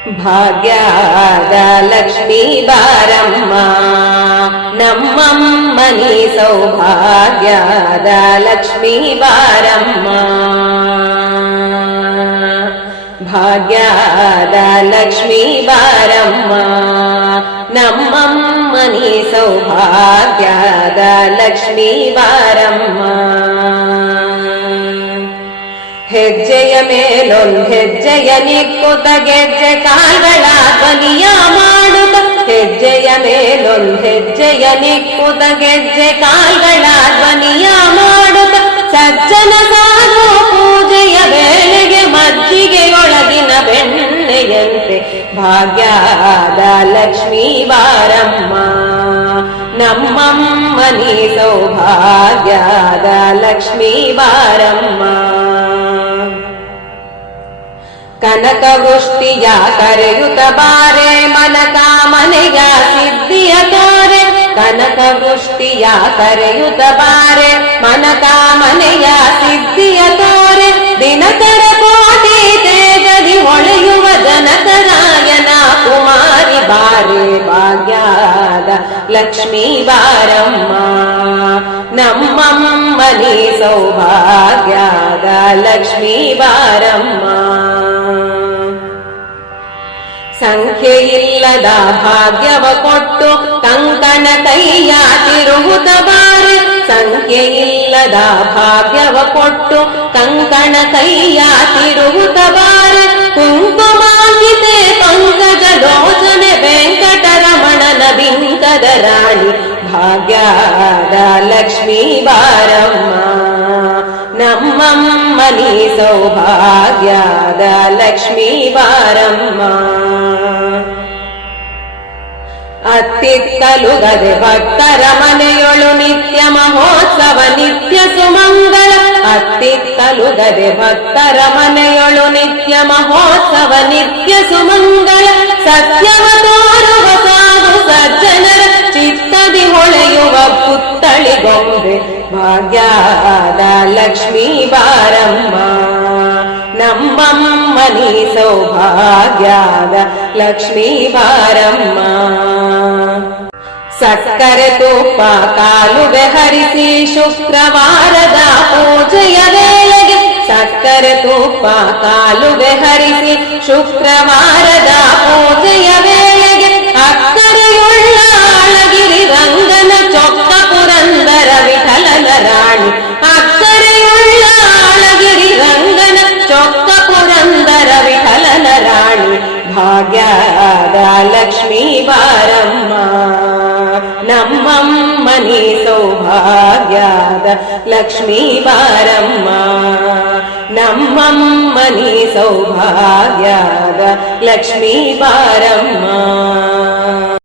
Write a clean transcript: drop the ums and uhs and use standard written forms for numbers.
ಭಾಗ್ಯದ ಲಕ್ಷ್ಮೀ ಬಾರಮ್ಮ ನಮ್ಮಮ್ಮನಿ ಸೌಭಾಗ್ಯದ ಲಕ್ಷ್ಮೀ ಬಾರಮ್ಮ ಭಾಗ್ಯದ ಲಕ್ಷ್ಮೀ ಬಾರಮ್ಮ ನಮ್ಮಮ್ಮನಿ ಸೌಭಾಗ್ಯದ ಲಕ್ಷ್ಮೀ ಬಾರಮ್ಮ ಹೆಜ್ಜೆಯ ಮೇಲೊಂದು ಹೆಜ್ಜೆಯ ನಿಕ್ಕುತ್ತ ಗೆಜ್ಜೆ ಕಾಲ್ಗಳ ಧ್ವನಿಯ ಮಾಡುತ್ತ ಹೆಜ್ಜೆಯ ಮೇಲೊಂದು ಹೆಜ್ಜೆಯ ನಿಕ್ಕುತ್ತ ಗೆಜ್ಜೆ ಕಾಲ್ಗಳ ಧ್ವನಿಯ ಮಾಡುತ್ತ ಸಜ್ಜನ ಸಾಧು ಪೂಜೆಯ ವೇಳೆಗೆ ಮಜ್ಜಿಗೆಯೊಳಗಿನ ಬೆಣ್ಣೆಯಂತೆ ಭಾಗ್ಯದ ಲಕ್ಷ್ಮೀ ಬಾರಮ್ಮ ನಮ್ಮಮ್ಮನಿ ಸೌಭಾಗ್ಯದ ಲಕ್ಷ್ಮೀ ಬಾರಮ್ಮ ಕನಕ ವೃಷ್ಟಿಯ ಕರೆಯುತ್ತ ಬಾರೆ ಮನಕಾಮನೆಯ ಸಿದ್ಧಿಯ ತೋರೆ ಕನಕ ವೃಷ್ಟಿಯ ಕರೆಯುತ್ತ ಬಾರೆ ಮನಕಾಮನೆಯ ಸಿದ್ಧಿಯ ತೋರೆ ದಿನಕರ ಕೋಟಿ ತೇಜದಿ ಹೊಳೆಯುವ ಜನಕರಾಯನ ಕುಮಾರಿ ಬಾರೆ ಭಾಗ್ಯದ ಲಕ್ಷ್ಮೀ ಬಾರಮ್ಮ ನಮ್ಮಮ್ಮನಿ ಸೌಭಾಗ್ಯದ ಲಕ್ಷ್ಮೀ ಬಾರಮ್ಮ ಸಂಖ್ಯೆಯಿಲ್ಲದ ಭಾಗ್ಯವ ಕೊಟ್ಟು ಕಂಕಣ ಕೈಯ ತಿರುಗುತ್ತ ಬಾರೆ ಸಂಖ್ಯೆಯಿಲ್ಲದ ಭಾಗ್ಯವ ಕೊಟ್ಟು ಕಂಕಣ ಕೈಯ ತಿರುಗುತ್ತ ಬಾರೆ ಕುಂಕುಮಾಂಕಿತೆ ಪಂಕಜ ಲೋಚನೆ ವೆಂಕಟರಮಣನ ಬಿಂಕದ ರಾಣಿ ಭಾಗ್ಯದ ಲಕ್ಷ್ಮೀ ಬಾರಮ್ಮ ನಮ್ಮಮ್ಮನಿ ಸೌಭಾಗ್ಯದ ಲಕ್ಷ್ಮೀ ಬಾರಮ್ಮ ಅತ್ತಿತ್ತಲುಗದೆ ಭಕ್ತರ ಮನೆಯೊಳು ನಿತ್ಯ ಮಹೋತ್ಸವ ನಿತ್ಯ ಸುಮಂಗಳ ಅತ್ತಿತ್ತಲುಗದೆ ಭಕ್ತರ ಮನೆಯೊಳು ನಿತ್ಯ ಮಹೋತ್ಸವ ನಿತ್ಯ ಸುಮಂಗಳ ಸತ್ಯವ ತೋರುವ ಸಾಧು ಸಜ್ಜನರ ಚಿತ್ತದಿ ಹೊಳೆಯುವ ಪುತ್ತಳಿ ಗೊಂಬೆ ಭಾಗ್ಯದ ಲಕ್ಷ್ಮೀ ಬಾರಮ್ಮ ನಮ್ಮಮ್ಮನಿ ಸೌಭಾಗ್ಯದ ಲಕ್ಷ್ಮೀ ಬಾರಮ್ಮ ಸಕ್ಕರೆ ತುಪ್ಪ ಕಾಲುವೆ ಹರಿಸಿ ಶುಕ್ರವಾರದ ಪೂಜೆಯ ವೇಳೆಗೆ ಸಕ್ಕರೆ ತುಪ್ಪ ಕಾಲುವೆ ಹರಿಸಿ ಶುಕ್ರವಾರದ ಪೂಜೆಯ ವೇಳೆಗೆ ಅಕ್ಕರೆಯುಳ್ಳ ಅಳಗಿರಿ ರಂಗನ ಚೊಕ್ಕ ಪುರಂದರ ವಿಠಲನ ರಾಣಿ ಅಕ್ಕರೆಯುಳ್ಳ ಅಳಗಿರಿ ರಂಗನ ಚೊಕ್ಕ ಪುರಂದರ ವಿಠಲನ ರಾಣಿ ಭಾಗ್ಯದ ಲಕ್ಷ್ಮೀ ಬಾರಮ್ಮ ನಮ್ಮಮ್ಮನಿ ಸೌಭಾಗ್ಯದ ಲಕ್ಷ್ಮೀ ಬಾರಮ್ಮ ನಮ್ಮಮ್ಮನಿ ಸೌಭಾಗ್ಯದ ಲಕ್ಷ್ಮೀ ಬಾರಮ್ಮ